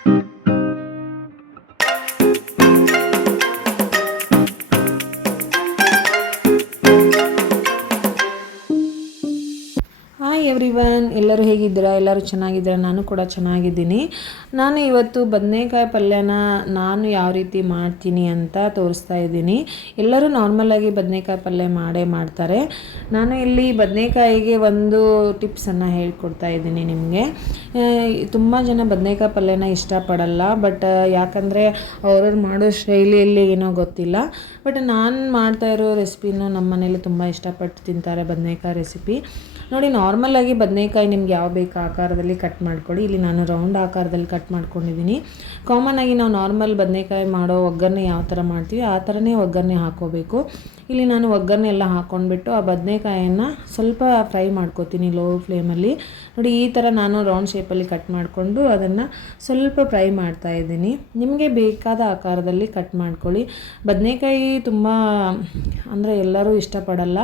Hi everyone, ಎಲ್ಲರೂ ಹೇಗಿದ್ದೀರಾ? ಎಲ್ಲರೂ ಚೆನ್ನಾಗಿದ್ದೀರಾ? ನಾನು ಕೂಡ ಚೆನ್ನಾಗಿದ್ದೀನಿ. ನಾನು ಇವತ್ತು ಬದನೆಕಾಯಿ ಪಲ್ಯನ ನಾನು ಯಾವ ರೀತಿ ಮಾಡ್ತೀನಿ ಅಂತ ತೋರಿಸ್ತಾ ಇದ್ದೀನಿ. ಎಲ್ಲರೂ ನಾರ್ಮಲಾಗಿ ಬದನೆಕಾಯಿ ಪಲ್ಯ ಮಾಡ್ತಾರೆ. ನಾನು ಇಲ್ಲಿ ಬದನೆಕಾಯಿಗೆ ಒಂದು ಟಿಪ್ಸನ್ನು ಹೇಳ್ಕೊಡ್ತಾ ಇದ್ದೀನಿ ನಿಮಗೆ. ತುಂಬ ಜನ ಬದನೆಕಾಯಿ ಪಲ್ಯನ ಇಷ್ಟಪಡಲ್ಲ, ಬಟ್ ಯಾಕಂದರೆ ಅವ್ರವ್ರು ಮಾಡೋ ಶೈಲಿಯಲ್ಲಿ ಏನೋ ಗೊತ್ತಿಲ್ಲ. ಬಟ್ ನಾನು ಮಾಡ್ತಾ ಇರೋ ರೆಸಿಪಿನ ನಮ್ಮ ಮನೇಲಿ ತುಂಬ ಇಷ್ಟಪಟ್ಟು ತಿಂತಾರೆ ಬದನೆಕಾಯಿ ರೆಸಿಪಿ. ನೋಡಿ, ನಾರ್ಮಲಾಗಿ ಬದನೆಕಾಯಿ ನಿಮ್ಗೆ ಯಾವ ಬೇಕು ಆಕಾರದಲ್ಲಿ ಕಟ್ ಮಾಡ್ಕೊಳ್ಳಿ. ಇಲ್ಲಿ ನಾನು ರೌಂಡ್ ಆಕಾರದಲ್ಲಿ ಕಟ್ ಮಾಡ್ಕೊಂಡಿದ್ದೀನಿ. ಕಾಮನ್ನಾಗಿ ನಾವು ನಾರ್ಮಲ್ ಬದನೆಕಾಯಿ ಮಾಡೋ ಒಗ್ಗರಣೆ ಯಾವ ಥರ ಮಾಡ್ತೀವಿ ಆ ಥರನೇ ಒಗ್ಗರಣೆ ಹಾಕ್ಕೋಬೇಕು. ಇಲ್ಲಿ ನಾನು ಒಗ್ಗರಣೆ ಎಲ್ಲ ಹಾಕ್ಕೊಂಡ್ಬಿಟ್ಟು ಆ ಬದನೆಕಾಯನ್ನು ಸ್ವಲ್ಪ ಫ್ರೈ ಮಾಡ್ಕೋತೀನಿ ಲೋ ಫ್ಲೇಮಲ್ಲಿ. ನೋಡಿ, ಈ ಥರ ನಾನು ರೌಂಡ್ ಶೇಪಲ್ಲಿ ಕಟ್ ಮಾಡಿಕೊಂಡು ಅದನ್ನು ಸ್ವಲ್ಪ ಫ್ರೈ ಮಾಡ್ತಾಯಿದ್ದೀನಿ. ನಿಮಗೆ ಬೇಕಾದ ಆಕಾರದಲ್ಲಿ ಕಟ್ ಮಾಡ್ಕೊಳ್ಳಿ. ಬದನೆಕಾಯಿ ತುಂಬ ಅಂದರೆ ಎಲ್ಲರೂ ಇಷ್ಟಪಡಲ್ಲ,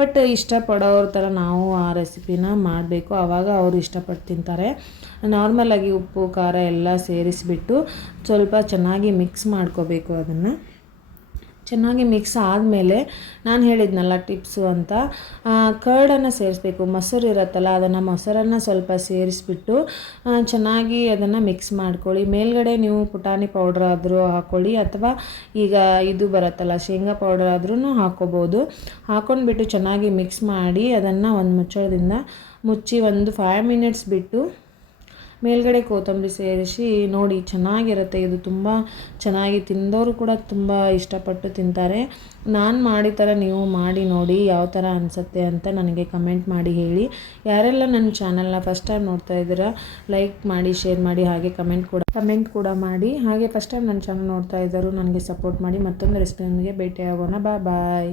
ಬಟ್ ಇಷ್ಟಪಡೋರ ಥರ ನಾವು ಆ ರೆಸಿಪಿನ ಮಾಡಬೇಕು, ಆವಾಗ ಅವರು ಇಷ್ಟಪಟ್ಟು ತಿಂತಾರೆ. ನಾರ್ಮಲಾಗಿ ಉಪ್ಪು ಖಾರ ಎಲ್ಲ ಸೇರಿಸಿಬಿಟ್ಟು ಸ್ವಲ್ಪ ಚೆನ್ನಾಗಿ ಮಿಕ್ಸ್ ಮಾಡ್ಕೋಬೇಕು. ಅದನ್ನು ಚೆನ್ನಾಗಿ ಮಿಕ್ಸ್ ಆದಮೇಲೆ ನಾನು ಹೇಳಿದ್ನಲ್ಲ ಟಿಪ್ಸು ಅಂತ, ಕರ್ಡನ್ನು ಸೇರಿಸ್ಬೇಕು. ಮೊಸರು ಇರುತ್ತಲ್ಲ, ಅದನ್ನು ಮೊಸರನ್ನು ಸ್ವಲ್ಪ ಸೇರಿಸ್ಬಿಟ್ಟು ಚೆನ್ನಾಗಿ ಅದನ್ನು ಮಿಕ್ಸ್ ಮಾಡ್ಕೊಳ್ಳಿ. ಮೇಲ್ಗಡೆ ನೀವು ಪುಟಾಣಿ ಪೌಡ್ರ್ ಆದರೂ ಹಾಕ್ಕೊಳ್ಳಿ, ಅಥವಾ ಈಗ ಇದು ಬರುತ್ತಲ್ಲ ಶೇಂಗಾ ಪೌಡರ್ ಆದ್ರೂ ಹಾಕ್ಕೋಬೋದು. ಹಾಕ್ಕೊಂಡ್ಬಿಟ್ಟು ಚೆನ್ನಾಗಿ ಮಿಕ್ಸ್ ಮಾಡಿ ಅದನ್ನು ಒಂದು ಮುಚ್ಚಳದಿಂದ ಮುಚ್ಚಿ ಒಂದು 5 ಮಿನಿಟ್ಸ್ ಬಿಟ್ಟು ಮೇಲ್ಗಡೆ ಕೊತ್ತಂಬರಿ ಸೇರಿಸಿ ನೋಡಿ, ಚೆನ್ನಾಗಿರುತ್ತೆ. ಇದು ತುಂಬ ಚೆನ್ನಾಗಿ ತಿಂದವರು ಕೂಡ ತುಂಬ ಇಷ್ಟಪಟ್ಟು ತಿಂತಾರೆ. ನಾನು ಮಾಡಿದ ಥರ ನೀವು ಮಾಡಿ ನೋಡಿ, ಯಾವ ಥರ ಅನಿಸುತ್ತೆ ಅಂತ ನನಗೆ ಕಮೆಂಟ್ ಮಾಡಿ ಹೇಳಿ. ಯಾರೆಲ್ಲ ನನ್ನ ಚಾನಲ್ನ ಫಸ್ಟ್ ಟೈಮ್ ನೋಡ್ತಾ ಇದ್ದೀರಾ, ಲೈಕ್ ಮಾಡಿ, ಶೇರ್ ಮಾಡಿ, ಹಾಗೆ ಕಮೆಂಟ್ ಕೂಡ ಮಾಡಿ. ಹಾಗೆ ಫಸ್ಟ್ ಟೈಮ್ ನನ್ನ ಚಾನಲ್ ನೋಡ್ತಾ ಇದ್ದರು ನನಗೆ ಸಪೋರ್ಟ್ ಮಾಡಿ. ಮತ್ತೊಂದು ರೆಸಿಪಿಯೊಂದಿಗೆ ಭೇಟಿಯಾಗೋಣ. ಬಾಯ್.